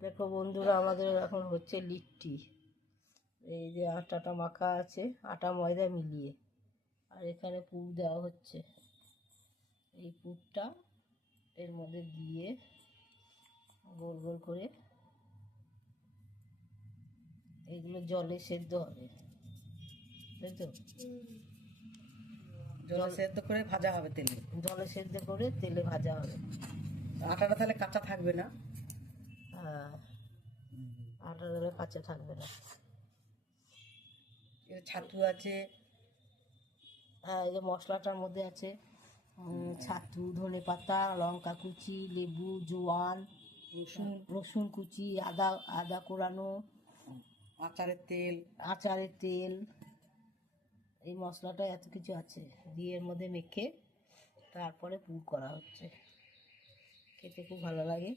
দেখো বন্ধুরা, আমাদের এখন হচ্ছে লিট্টি। এই যে আটাটা মাখা আছে, আটা ময়দা মিলিয়ে, আর এখানে পুর দেওয়া হচ্ছে। এই পুরটা এর মধ্যে দিয়ে গোল গোল করে এইগুলো জলে সেদ্ধ হবে, তাই তো? জলে সেদ্ধ করে ভাজা হবে তেলে। জলে সেদ্ধ করে তেলে ভাজা হবে। আটাটা তাহলে কাঁচা থাকবে না? হ্যাঁ, আটা দিলে কাঁচা থাকবে না। ছাতু আছে। হ্যাঁ, এই যে মশলাটার মধ্যে আছে ছাতু, ধনে পাতা, লঙ্কা কুচি, লেবু, জোয়ান, রসুন কুচি, আদা আদা কোরানো, আচারের তেল। আচারের তেল। এই মশলাটা এত কিছু আছে, দিয়ে এর মধ্যে মেখে তারপরে পুর করা হচ্ছে। খেতে খুব ভালো লাগে।